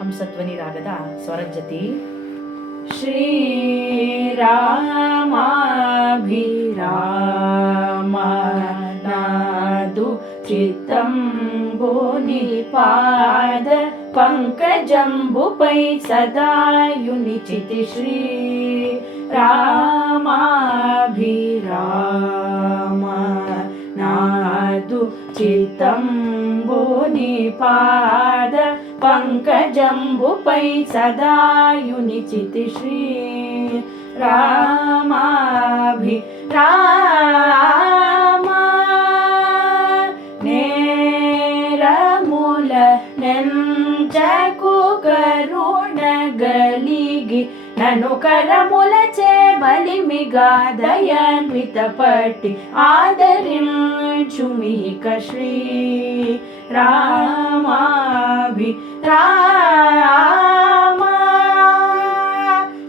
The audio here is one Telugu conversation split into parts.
ಹಂಸಧ್ವನಿ ರಾಗದ ಸ್ವರಜತಿ. ಶ್ರೀರಾಮಾಭಿರಾಮನಾದು ಚಿತ್ತಂಬುನಿ ಪಾದ పంకజంబుపై సదాయునిచితి శ్రీ రామాభిరామ నాదు చిత్తంబుని పాద పంకజంబుపై సదాయునిచితి శ్రీ రామాభిరామ నేరముల నెంచకు కరుణగలిగి నను కరములచే బలిమిగాదయాన్విత పట్టి ఆదరించుమిక శ్రీ రామాభిరామ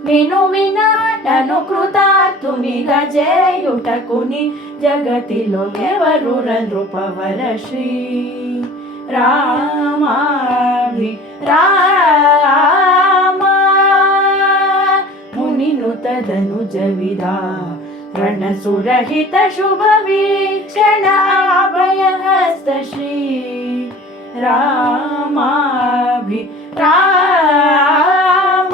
నిను వినా నను కృతార్థునిగా చేయుటకుని జగతిలో ఎవరు నృపవర శ్రీ రామాభిరామ మునినుతదనుజ విదా రణసురహిత శుభ వీక్షణ అభయహస్త శ్రీ రామాభిరామ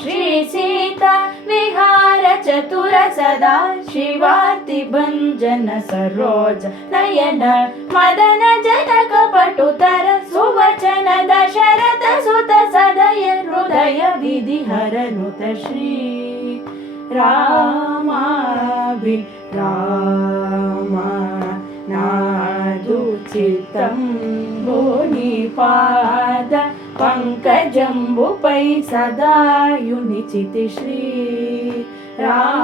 శ్రీ సీత విహార చతుర సదా శివాతి భంజన సరోజ నయన మదన జనక పటుతర సువచన దశరథ సుత సదయ హృదయ విధి హరనుత శ్రీ రామాభిరామ నాదు చిత్తంబుని పాద పంకజంబుపై సదాయునిచితి శ్రీ రామ